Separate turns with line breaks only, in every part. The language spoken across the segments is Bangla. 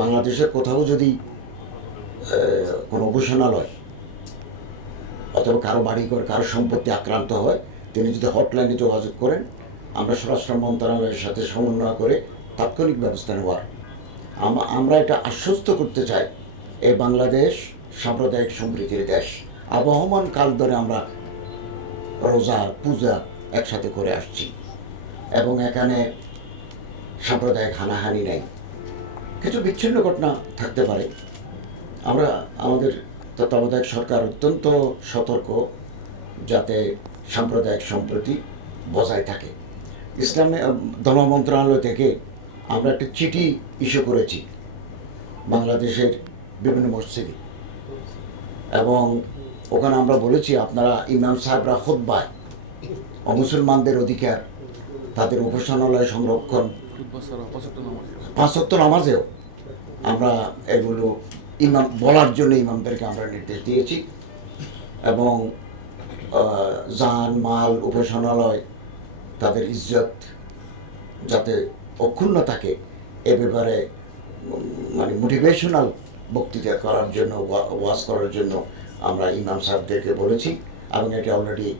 বাংলাদেশের কোথাও যদি কোনো উপাসনালয় অথবা কারও বাড়িঘর, কারও সম্পত্তি আক্রান্ত হয়, তিনি যদি হটলাইনে যোগাযোগ করেন, আমরা স্বরাষ্ট্র মন্ত্রণালয়ের সাথে সমন্বয় করে তাৎক্ষণিক ব্যবস্থা নেওয়ার। আমরা এটা আশ্বস্ত করতে চাই, এ বাংলাদেশ সাম্প্রদায়িক সম্প্রীতির দেশ। আবহমান কাল ধরে আমরা রোজা, পূজা একসাথে করে আসছি। এবং এখানে সাম্প্রদায়িক হানাহানি নেই। কিছু বিচ্ছিন্ন ঘটনা থাকতে পারে। আমরা আমাদের তত্ত্বাবধায়ক সরকার অত্যন্ত সতর্ক যাতে সাম্প্রদায়িক সম্প্রতি বজায় থাকে। ইসলামে ধর্ম মন্ত্রণালয় থেকে আমরা একটা চিঠি ইস্যু করেছি বাংলাদেশের বিভিন্ন মসজিদে। এবং ওখানে আমরা বলেছি আপনারা ইমাম সাহেবরা খোদ্বায় অমুসলমানদের অধিকার তাদের উপাসনালয় সংরক্ষণ। পাঁচত্ব নামাজেও আমরা এগুলো ইমাম, বলার জন্য ইমামদেরকে আমরা নির্দেশ দিয়েছি। এবং যান মাল, উপাসনালয়, তাদের ইজ্জত যাতে অক্ষুণ্ণ থাকে, এ ব্যাপারে মানে মোটিভেশনাল বক্তৃতা করার জন্য, ওয়া- ওয়াজ করার জন্য আমরা ইমাম সাহেবদেরকে বলেছি এবং এটা অলরেডি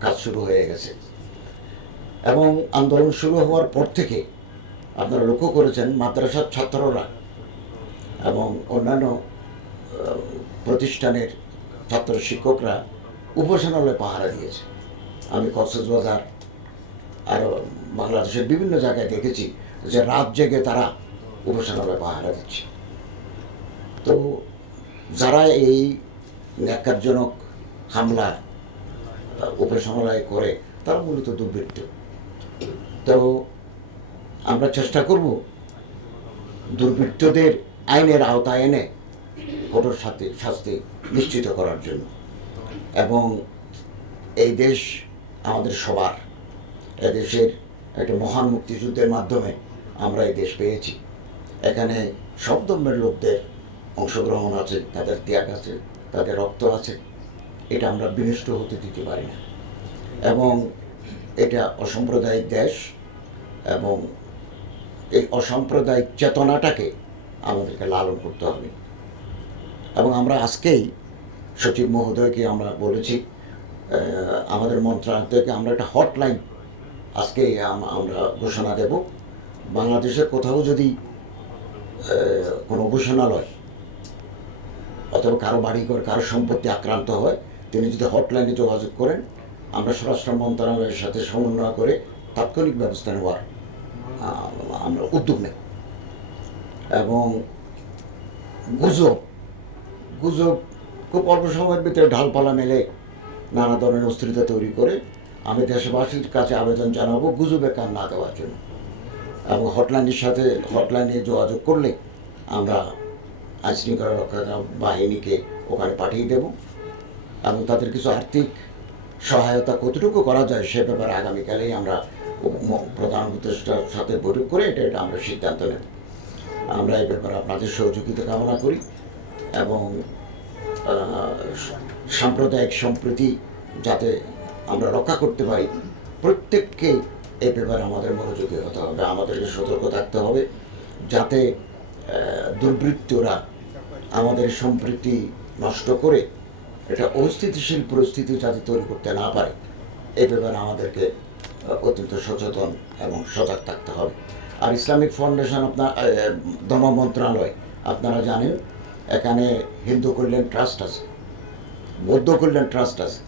কাজ শুরু হয়ে গেছে। এবং আন্দোলন শুরু হওয়ার পর থেকে আপনারা লক্ষ্য করেছেন, মাদ্রাসার ছাত্ররা এবং অন্যান্য প্রতিষ্ঠানের ছাত্র শিক্ষকরা উপাসনালয়ে পাহারা দিয়েছে। আমি কক্সবাজার আর বাংলাদেশের বিভিন্ন জায়গায় দেখেছি যে রাত জেগে তারা উপাসনালয়ে পাহারা দিচ্ছে। তো যারা এই ন্যাক্কারজনক হামলা উপাসনালয়ে করে, তারা মূলত দুর্বৃত্ত। তো আমরা চেষ্টা করব দুর্বৃত্তদের আইনের আওতায় এনে কঠোর শাস্তি শাস্তি নিশ্চিত করার জন্য। এবং এই দেশ আমাদের সবার এদেশের একটা মহান মুক্তিযুদ্ধের মাধ্যমে আমরা এই দেশ পেয়েছি। এখানে সব ধর্মের লোকদের অংশগ্রহণ আছে, তাদের ত্যাগ আছে, তাদের রক্ত আছে। এটা আমরা বিনষ্ট হতে দিতে পারি না। এবং এটা অসাম্প্রদায়িক দেশ এবং এই অসাম্প্রদায়িক চেতনাটাকে আমাদেরকে লালন করতে হবে। এবং আমরা আজকেই সচিব মহোদয়কে আমরা বলেছি আমাদের মন্ত্রণালয় থেকে আমরা একটা হটলাইন আজকেই আমরা ঘোষণা দেব। বাংলাদেশের কোথাও যদি কোনো উপাসনালয় অথবা কারও বাড়িঘর কারও সম্পত্তি আক্রান্ত হয়, তিনি যদি হটলাইনে যোগাযোগ করেন, আমরা স্বরাষ্ট্র মন্ত্রণালয়ের সাথে সমন্বয় করে তাৎক্ষণিক ব্যবস্থা নেওয়ার আমরা উদ্যোগ নেব। এবং গুজব গুজব খুব অল্প সময়ের ভিতরে ঢালপালা মেলে নানা ধরনের অস্থিরতা তৈরি করে আমি দেশবাসীর কাছে আবেদন জানাব গুজবে কান না দেওয়ার জন্য। এবং হটলাইনের সাথে হটলাইনে যোগাযোগ করলে আমরা আইনশৃঙ্খলা রক্ষা বাহিনীকে ওখানে পাঠিয়ে দেব এবং তাদের কিছু আর্থিক সহায়তা কতটুকু করা যায় সে ব্যাপারে আগামীকালেই আমরা প্রধান উপদেষ্টার সাথে বৈঠক করে এটা এটা আমরা সিদ্ধান্ত নেব। আমরা এই ব্যাপারে আপনাদের সহযোগিতা কামনা করি এবং সাম্প্রদায়িক সম্প্রীতি যাতে আমরা রক্ষা করতে পারি প্রত্যেককে এ ব্যাপারে আমাদের মনোযোগী হতে হবে, আমাদেরকে সতর্ক থাকতে হবে যাতে দুর্বৃত্তরা আমাদের সম্প্রীতি নষ্ট করে এটা অস্থিতিশীল পরিস্থিতি যাতে তৈরি করতে না পারে, এ ব্যাপারে আমাদেরকে অত্যন্ত সচেতন এবং সজাগ থাকতে হবে। আর ইসলামিক ফাউন্ডেশন আপনার ধর্ম মন্ত্রণালয় আপনারা জানেন এখানে হিন্দু কল্যাণ ট্রাস্ট আছে বৌদ্ধ কল্যাণ ট্রাস্ট আছে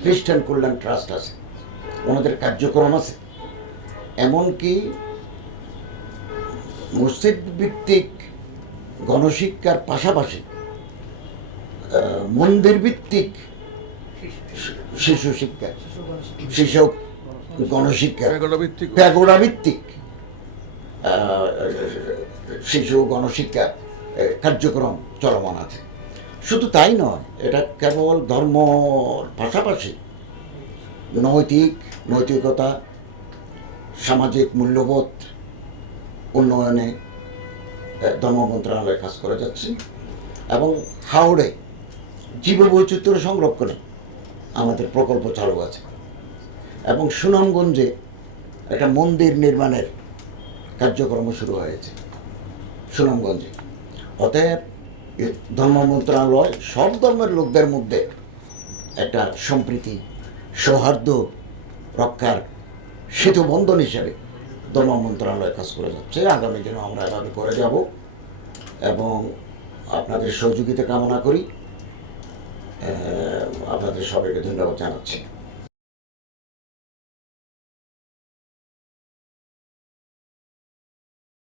খ্রিস্টান কল্যাণ ট্রাস্ট আছে ওনাদের কার্যক্রম আছে। এমনকি মসজিদ ভিত্তিক গণশিক্ষার পাশাপাশি মন্দির ভিত্তিক শিশু শিক্ষা শিশু গণশিক্ষা প্যাগোডা ভিত্তিক। শিশু গণশিক্ষা কার্যক্রম চলমান আছে। শুধু তাই নয়, এটা কেবল ধর্মর পাশাপাশি নৈতিক, নৈতিকতা, সামাজিক মূল্যবোধ, উন্নয়নে ধর্ম মন্ত্রণালয় কাজ করে যাচ্ছে এবং হাওড়ে জীববৈচিত্র্য সংরক্ষণে আমাদের প্রকল্প চালু আছে। এবং সুনামগঞ্জে একটা মন্দির নির্মাণের কার্যক্রম শুরু হয়েছে। সুনামগঞ্জে। অতএব ধর্ম মন্ত্রণালয় সব ধর্মের লোকদের মধ্যে একটা সম্প্রীতি, সৌহার্দ্য রক্ষার সেতু বন্ধন হিসেবে ধর্ম মন্ত্রণালয় কাজ করে যাচ্ছে। আগামী দিনে আমরা এভাবে করে যাব এবং আপনাদের সহযোগিতা কামনা করি। আপনাদের সবাইকে ধন্যবাদ জানাচ্ছি।